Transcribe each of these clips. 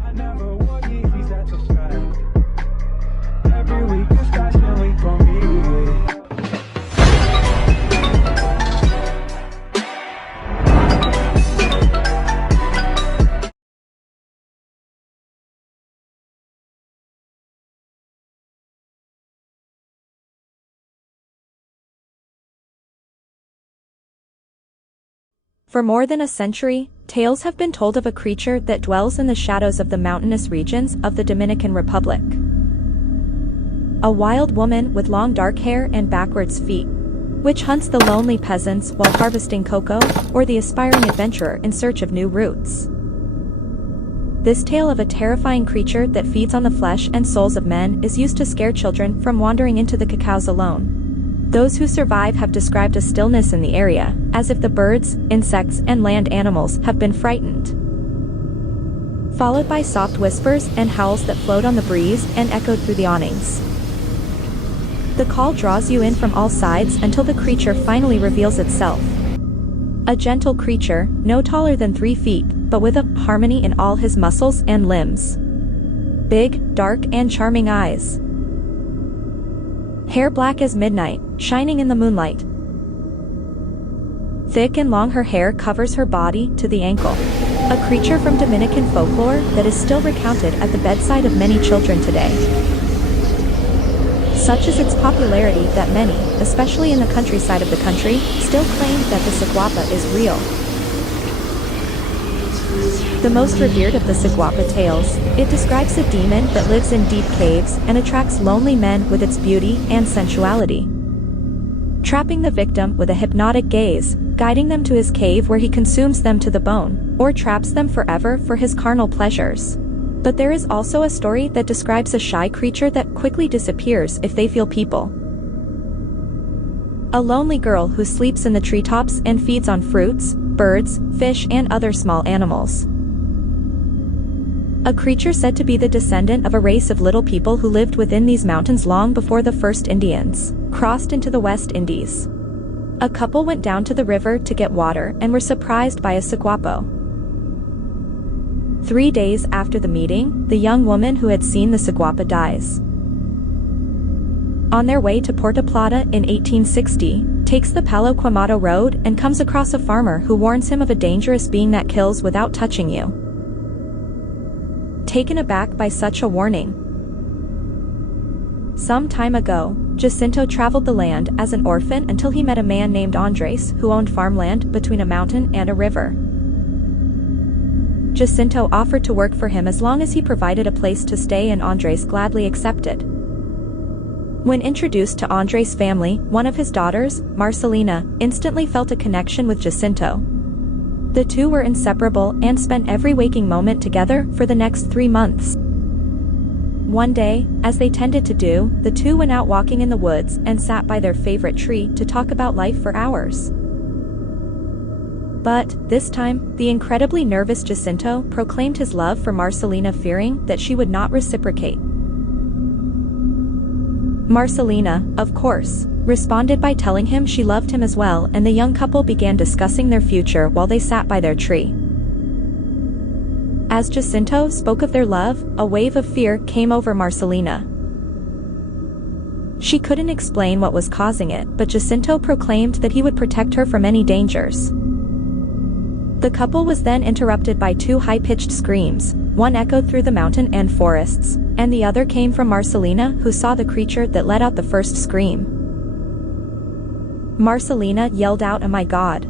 I never wore Yeezys at the sky. Every week is fashion week for me. For more than a century, tales have been told of a creature that dwells in the shadows of the mountainous regions of the Dominican Republic. A wild woman with long dark hair and backwards feet, which hunts the lonely peasants while harvesting cocoa, or the aspiring adventurer in search of new routes. This tale of a terrifying creature that feeds on the flesh and souls of men is used to scare children from wandering into the cacaos alone. Those who survive have described a stillness in the area, as if the birds, insects, and land animals have been frightened. Followed by soft whispers and howls that float on the breeze and echoed through the awnings. The call draws you in from all sides until the creature finally reveals itself. A gentle creature, no taller than 3 feet, but with a harmony in all his muscles and limbs. Big, dark, and charming eyes. Hair black as midnight, shining in the moonlight. Thick and long her hair covers her body to the ankle. A creature from Dominican folklore that is still recounted at the bedside of many children today. Such is its popularity that many, especially in the countryside of the country, still claim that the Ciguapa is real. The most revered of the Ciguapa tales, it describes a demon that lives in deep caves and attracts lonely men with its beauty and sensuality. Trapping the victim with a hypnotic gaze, guiding them to his cave where he consumes them to the bone, or traps them forever for his carnal pleasures. But there is also a story that describes a shy creature that quickly disappears if they feel people. A lonely girl who sleeps in the treetops and feeds on fruits, birds, fish, and other small animals. A creature said to be the descendant of a race of little people who lived within these mountains long before the first Indians crossed into the West Indies. A couple went down to the river to get water and were surprised by a Ciguapo. 3 days after the meeting, the young woman who had seen the Ciguapa dies. On their way to Puerto Plata in 1860, takes the Palo Quemado road and comes across a farmer who warns him of a dangerous being that kills without touching you. Taken aback by such a warning. Some time ago, Jacinto traveled the land as an orphan until he met a man named Andres who owned farmland between a mountain and a river. Jacinto offered to work for him as long as he provided a place to stay, and Andres gladly accepted. When introduced to Andres' family, one of his daughters, Marcelina, instantly felt a connection with Jacinto. The two were inseparable and spent every waking moment together for the next 3 months. One day, as they tended to do, the two went out walking in the woods and sat by their favorite tree to talk about life for hours. But, this time, the incredibly nervous Jacinto proclaimed his love for Marcelina, fearing that she would not reciprocate. Marcelina, of course, responded by telling him she loved him as well, and the young couple began discussing their future while they sat by their tree. As Jacinto spoke of their love, a wave of fear came over Marcelina. She couldn't explain what was causing it, but Jacinto proclaimed that he would protect her from any dangers. The couple was then interrupted by 2 high-pitched screams. One echoed through the mountain and forests, and the other came from Marcelina, who saw the creature that let out the first scream. Marcelina yelled out, "Oh my God!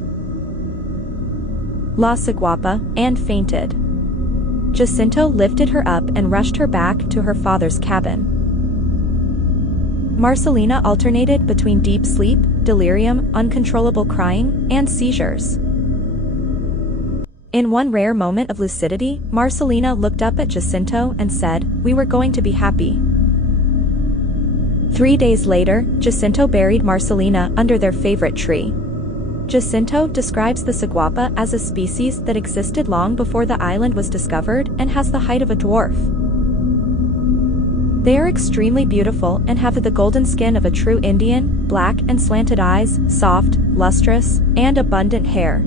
La Ciguapa," and fainted. Jacinto lifted her up and rushed her back to her father's cabin. Marcelina alternated between deep sleep, delirium, uncontrollable crying, and seizures. In one rare moment of lucidity, Marcelina looked up at Jacinto and said, "We were going to be happy." 3 days later, Jacinto buried Marcelina under their favorite tree. Jacinto describes the Ciguapa as a species that existed long before the island was discovered and has the height of a dwarf. They are extremely beautiful and have the golden skin of a true Indian, black and slanted eyes, soft, lustrous, and abundant hair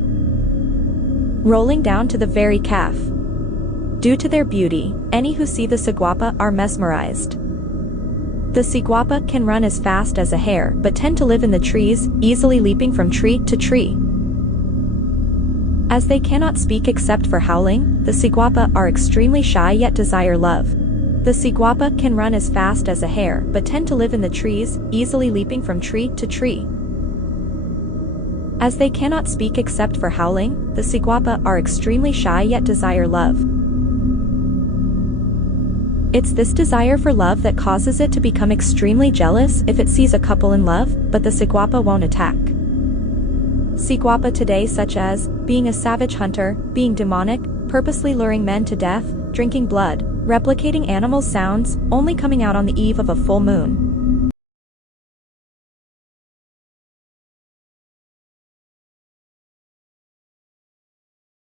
rolling down to the very calf. Due to their beauty, any who see the Ciguapa are mesmerized. The Ciguapa can run as fast as a hare but tend to live in the trees, easily leaping from tree to tree. As they cannot speak except for howling, the Ciguapa are extremely shy yet desire love. The Ciguapa can run as fast as a hare but tend to live in the trees, easily leaping from tree to tree. As they cannot speak except for howling, the Ciguapa are extremely shy yet desire love. It's this desire for love that causes it to become extremely jealous if it sees a couple in love, but the Ciguapa won't attack. Ciguapa today, such as being a savage hunter, being demonic, purposely luring men to death, drinking blood, replicating animals' sounds, only coming out on the eve of a full moon.